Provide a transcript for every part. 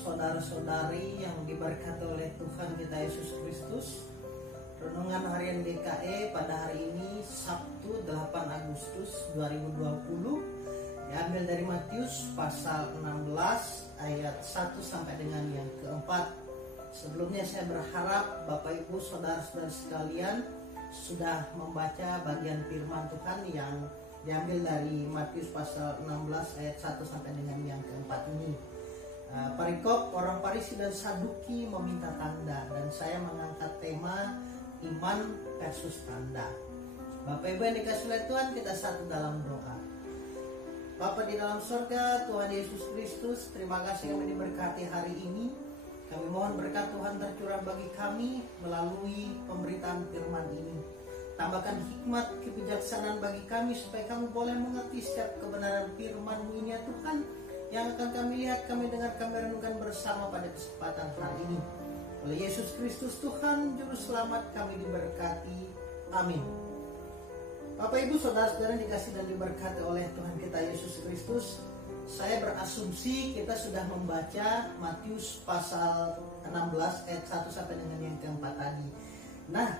saudara-saudari yang diberkati oleh Tuhan kita Yesus Kristus. Renungan harian GKE pada hari ini Sabtu 8 Agustus 2020 diambil dari Matius pasal 16 ayat 1 sampai dengan yang keempat. Sebelumnya saya berharap Bapak Ibu saudara-saudari sekalian sudah membaca bagian firman Tuhan yang diambil dari Matius pasal 16 ayat 1 sampai dengan yang keempat ini. Perikop orang Farisi dan Saduki meminta tanda, dan saya mengangkat tema iman versus tanda. Bapak Ibu yang dikasihi oleh Tuhan, kita satu dalam doa. Bapa di dalam surga, Tuhan Yesus Kristus, terima kasih kami diberkati hari ini. Kami mohon berkat Tuhan tercurah bagi kami melalui pemberitaan firman ini. Tambahkan hikmat kebijaksanaan bagi kami supaya kami boleh mengerti setiap kebenaran firman-Mu ini ya Tuhan, yang akan kami lihat, kami dengar, kami renungkan bersama pada kesempatan hari ini. Oleh Yesus Kristus Tuhan Juru Selamat kami diberkati. Amin. Bapak Ibu saudara-saudara dikasih dan diberkati oleh Tuhan kita Yesus Kristus, saya berasumsi kita sudah membaca Matius pasal 16 ayat 1 sampai dengan yang keempat tadi. Nah,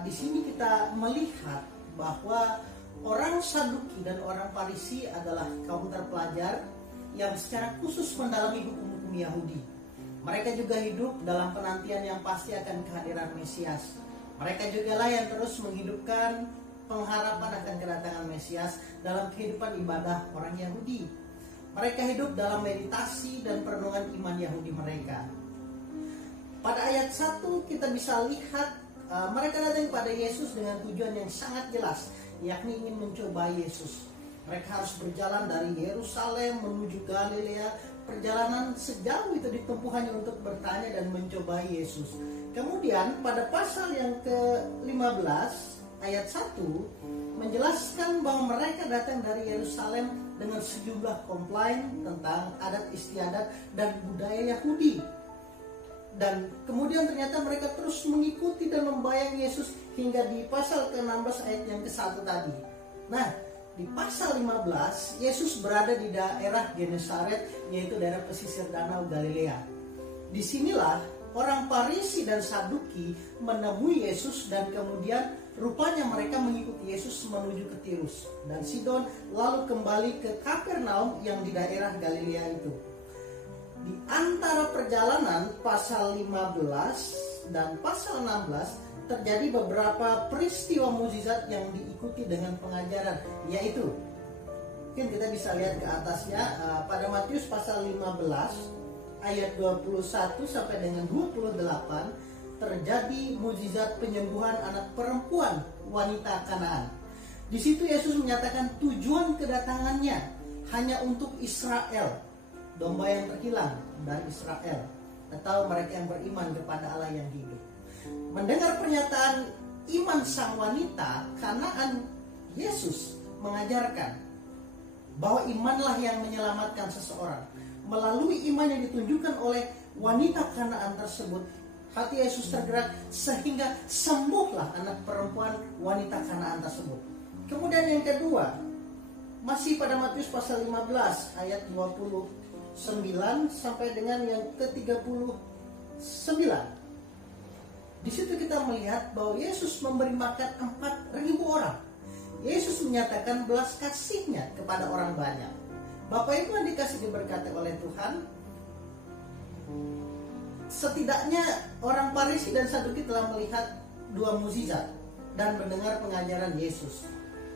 di sini kita melihat bahwa orang Saduki dan orang Farisi adalah kaum terpelajar yang secara khusus mendalami hukum-hukum Yahudi. Mereka juga hidup dalam penantian yang pasti akan kehadiran Mesias. Mereka juga lah yang terus menghidupkan pengharapan akan kedatangan Mesias dalam kehidupan ibadah orang Yahudi. Mereka hidup dalam meditasi dan perenungan iman Yahudi mereka. Pada ayat 1 kita bisa lihat mereka datang kepada Yesus dengan tujuan yang sangat jelas, yakni ingin mencoba Yesus. Mereka harus berjalan dari Yerusalem menuju Galilea. Perjalanan sejauh itu ditempuh hanya untuk bertanya dan mencoba Yesus. Kemudian pada pasal yang ke-15 ayat 1 menjelaskan bahwa mereka datang dari Yerusalem dengan sejumlah komplain tentang adat istiadat dan budaya Yahudi. Dan kemudian ternyata mereka terus mengikuti dan membayang Yesus hingga di pasal ke-16 ayat yang ke-1 tadi. Nah, di pasal 15, Yesus berada di daerah Genesaret, yaitu daerah pesisir danau Galilea. Disinilah orang Farisi dan Saduki menemui Yesus, dan kemudian rupanya mereka mengikuti Yesus menuju ke Tirus dan Sidon, lalu kembali ke Kapernaum yang di daerah Galilea itu. Di antara perjalanan pasal 15 dan pasal 16 terjadi beberapa peristiwa mukjizat yang diikuti dengan pengajaran, yaitu mungkin kita bisa lihat ke atasnya pada Matius pasal 15 ayat 21 sampai dengan 28 terjadi mukjizat penyembuhan anak perempuan wanita Kanaan. Di situ Yesus menyatakan tujuan kedatangannya hanya untuk Israel, domba yang terhilang dari Israel, atau mereka yang beriman kepada Allah yang hidup. Mendengar pernyataan iman sang wanita Kanaan, Yesus mengajarkan bahwa imanlah yang menyelamatkan seseorang. Melalui iman yang ditunjukkan oleh wanita Kanaan tersebut, hati Yesus tergerak sehingga sembuhlah anak perempuan wanita Kanaan tersebut. Kemudian yang kedua, masih pada Matius pasal 15 ayat 29 sampai dengan yang ke-39. Di situ kita melihat bahwa Yesus memberi makan 4.000 orang. Yesus menyatakan belas kasihnya kepada orang banyak. Bapak Ibu yang dikasih diberkati oleh Tuhan, setidaknya orang Farisi dan Saduki telah melihat dua mukjizat dan mendengar pengajaran Yesus.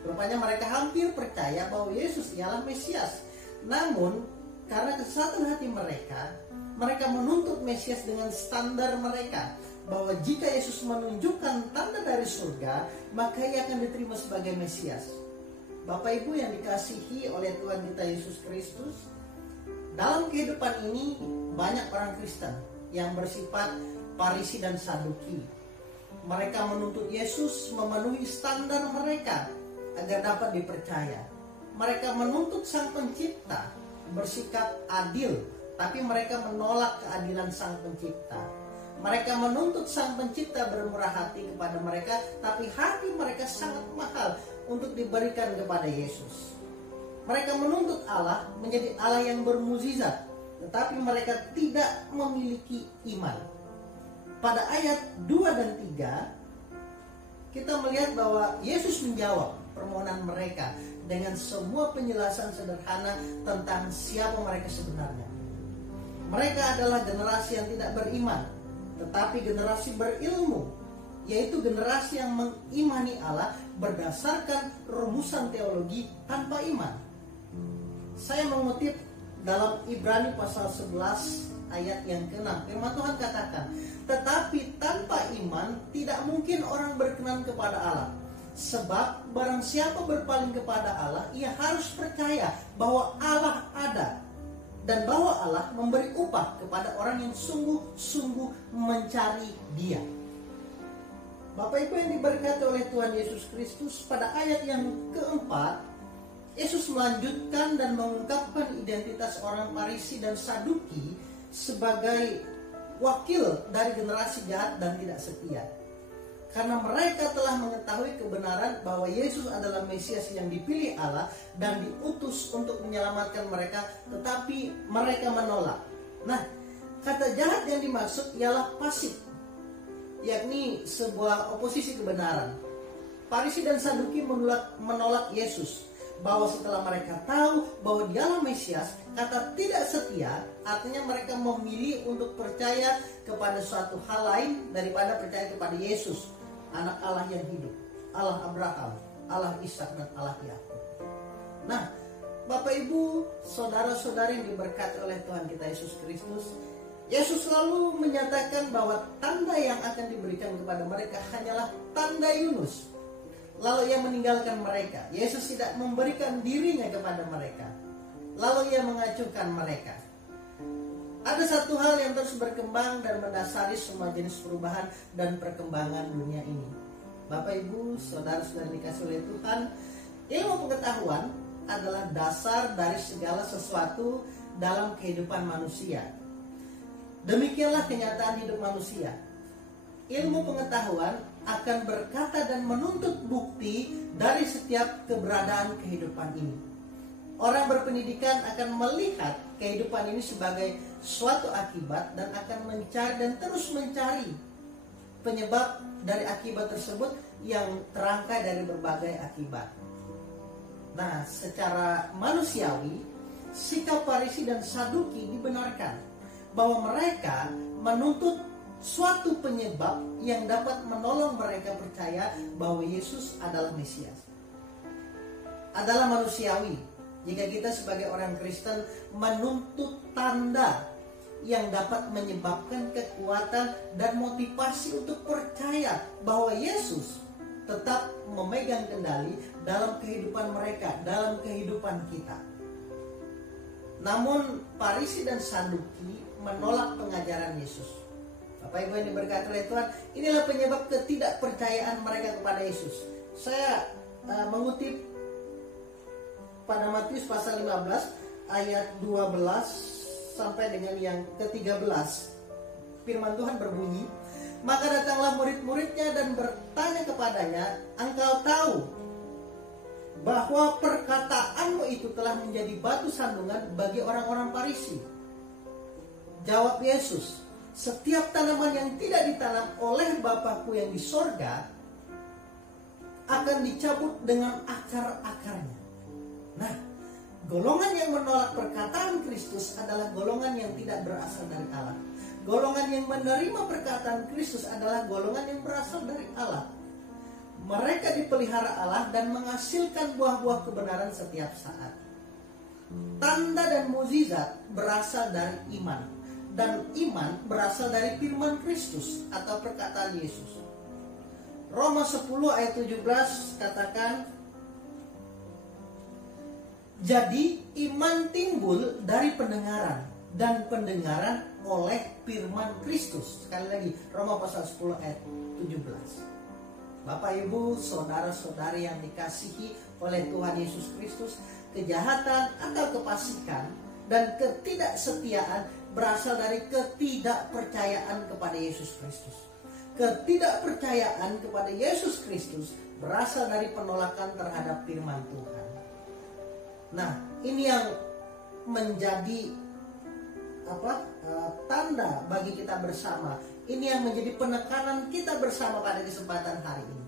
Rupanya mereka hampir percaya bahwa Yesus ialah Mesias. Namun karena kesesatan hati mereka, mereka menuntut Mesias dengan standar mereka, bahwa jika Yesus menunjukkan tanda dari surga, maka ia akan diterima sebagai Mesias. Bapak Ibu yang dikasihi oleh Tuhan kita Yesus Kristus, dalam kehidupan ini banyak orang Kristen yang bersifat Farisi dan Saduki. Mereka menuntut Yesus memenuhi standar mereka agar dapat dipercaya. Mereka menuntut Sang Pencipta bersikap adil, tapi mereka menolak keadilan Sang Pencipta. Mereka menuntut Sang Pencipta bermurah hati kepada mereka, tapi hati mereka sangat mahal untuk diberikan kepada Yesus. Mereka menuntut Allah menjadi Allah yang bermukjizat, tetapi mereka tidak memiliki iman. Pada ayat 2 dan 3 kita melihat bahwa Yesus menjawab permohonan mereka dengan semua penjelasan sederhana tentang siapa mereka sebenarnya. Mereka adalah generasi yang tidak beriman, tetapi generasi berilmu, yaitu generasi yang mengimani Allah berdasarkan rumusan teologi tanpa iman. Saya mengutip dalam Ibrani pasal 11 ayat yang ke-6. Firman Tuhan katakan, tetapi tanpa iman tidak mungkin orang berkenan kepada Allah. Sebab barang siapa berpaling kepada Allah, ia harus percaya bahwa Allah ada dan bahwa Allah memberi upah kepada orang yang sungguh-sungguh mencari Dia. Bapak Ibu yang diberkati oleh Tuhan Yesus Kristus, pada ayat yang keempat, Yesus melanjutkan dan mengungkapkan identitas orang Farisi dan Saduki sebagai wakil dari generasi jahat dan tidak setia. Karena mereka telah mengetahui kebenaran bahwa Yesus adalah Mesias yang dipilih Allah dan diutus untuk menyelamatkan mereka, tetapi mereka menolak. Nah, kata jahat yang dimaksud ialah pasif, yakni sebuah oposisi kebenaran. Farisi dan Saduki menolak Yesus, bahwa setelah mereka tahu bahwa Dialah Mesias, kata tidak setia artinya mereka memilih untuk percaya kepada suatu hal lain daripada percaya kepada Yesus, anak Allah yang hidup, Allah Abraham, Allah Ishak dan Allah Yakub. Nah, Bapak Ibu, saudara-saudari yang diberkati oleh Tuhan kita Yesus Kristus, Yesus selalu menyatakan bahwa tanda yang akan diberikan kepada mereka hanyalah tanda Yunus. Lalu ia meninggalkan mereka. Yesus tidak memberikan dirinya kepada mereka. Lalu ia mengacuhkan mereka. Ada satu hal yang terus berkembang dan mendasari semua jenis perubahan dan perkembangan dunia ini. Bapak Ibu, saudara-saudari dikasih oleh Tuhan, ilmu pengetahuan adalah dasar dari segala sesuatu dalam kehidupan manusia. Demikianlah kenyataan hidup manusia. Ilmu pengetahuan akan berkata dan menuntut bukti dari setiap keberadaan kehidupan ini. Orang berpendidikan akan melihat kehidupan ini sebagai suatu akibat dan akan mencari dan terus mencari penyebab dari akibat tersebut yang terangkai dari berbagai akibat. Nah, secara manusiawi, sikap Farisi dan Saduki dibenarkan bahwa mereka menuntut suatu penyebab yang dapat menolong mereka percaya bahwa Yesus adalah Mesias. Adalah manusiawi jika kita sebagai orang Kristen menuntut tanda yang dapat menyebabkan kekuatan dan motivasi untuk percaya bahwa Yesus tetap memegang kendali dalam kehidupan mereka, dalam kehidupan kita. Namun Farisi dan Saduki menolak pengajaran Yesus. Bapak Ibu yang diberkati oleh Tuhan, inilah penyebab ketidakpercayaan mereka kepada Yesus. Saya mengutip pada Matius pasal 15 ayat 12 sampai dengan yang ke-13. Firman Tuhan berbunyi, maka datanglah murid-muridnya dan bertanya kepadanya, engkau tahu bahwa perkataanmu itu telah menjadi batu sandungan bagi orang-orang Farisi. Jawab Yesus, setiap tanaman yang tidak ditanam oleh Bapakku yang di sorga akan dicabut dengan akar-akarnya. Nah, golongan yang menolak perkataan Kristus adalah golongan yang tidak berasal dari Allah. Golongan yang menerima perkataan Kristus adalah golongan yang berasal dari Allah. Mereka dipelihara Allah dan menghasilkan buah-buah kebenaran setiap saat. Tanda dan mukjizat berasal dari iman. Dan iman berasal dari firman Kristus atau perkataan Yesus. Roma 10 ayat 17 katakan, jadi iman timbul dari pendengaran dan pendengaran oleh firman Kristus. Sekali lagi, Roma pasal 10 ayat 17. Bapak Ibu, saudara-saudari yang dikasihi oleh Tuhan Yesus Kristus, kejahatan atau kefasikan dan ketidaksetiaan berasal dari ketidakpercayaan kepada Yesus Kristus. Ketidakpercayaan kepada Yesus Kristus berasal dari penolakan terhadap firman Tuhan. Nah, ini yang menjadi tanda bagi kita bersama. Ini yang menjadi penekanan kita bersama pada kesempatan hari ini.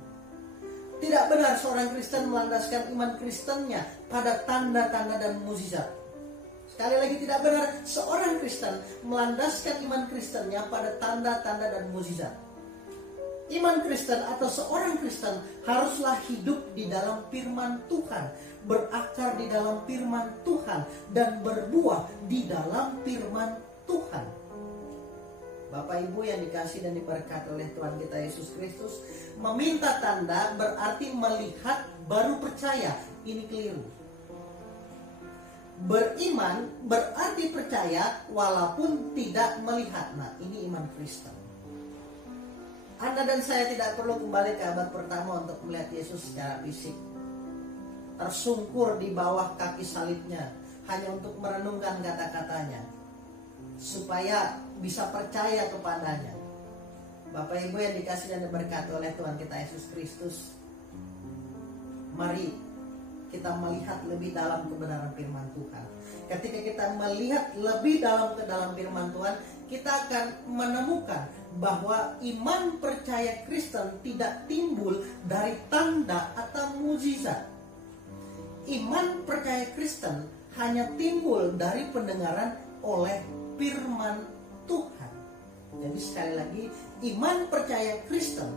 Tidak benar seorang Kristen melandaskan iman Kristennya pada tanda-tanda dan mukjizat. Sekali lagi, tidak benar seorang Kristen melandaskan iman Kristennya pada tanda-tanda dan mukjizat. Iman Kristen atau seorang Kristen haruslah hidup di dalam firman Tuhan, berakar di dalam firman Tuhan, dan berbuah di dalam firman Tuhan. Bapak Ibu yang dikasih dan diberkati oleh Tuhan kita Yesus Kristus, meminta tanda berarti melihat baru percaya. Ini keliru. Beriman berarti percaya walaupun tidak melihat. Nah, ini iman Kristen. Anda dan saya tidak perlu kembali ke abad pertama untuk melihat Yesus secara fisik, tersungkur di bawah kaki salibnya hanya untuk merenungkan kata-katanya, supaya bisa percaya kepadanya. Bapak Ibu yang dikasih dan diberkati oleh Tuhan kita Yesus Kristus, mari kita melihat lebih dalam kebenaran firman Tuhan. Ketika kita melihat lebih dalam ke dalam firman Tuhan, kita akan menemukan bahwa iman percaya Kristen tidak timbul dari tanda atau mukjizat. Iman percaya Kristen hanya timbul dari pendengaran oleh firman Tuhan. Jadi sekali lagi, iman percaya Kristen,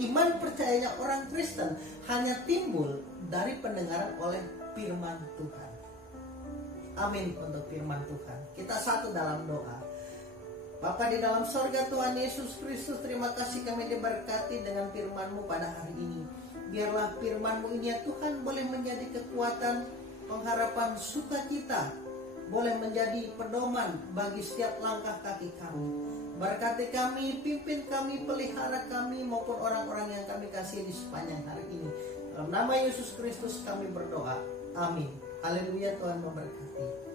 iman percayanya orang Kristen hanya timbul dari pendengaran oleh firman Tuhan. Amin untuk firman Tuhan. Kita satu dalam doa. Bapa di dalam sorga, Tuhan Yesus Kristus, terima kasih kami diberkati dengan firman-Mu pada hari ini. Biarlah firman-Mu ini ya Tuhan boleh menjadi kekuatan, pengharapan, sukacita, boleh menjadi pedoman bagi setiap langkah kaki kami. Berkati kami, pimpin kami, pelihara kami maupun orang-orang yang kami kasih di sepanjang hari ini. Dalam nama Yesus Kristus kami berdoa. Amin. Haleluya, Tuhan memberkati.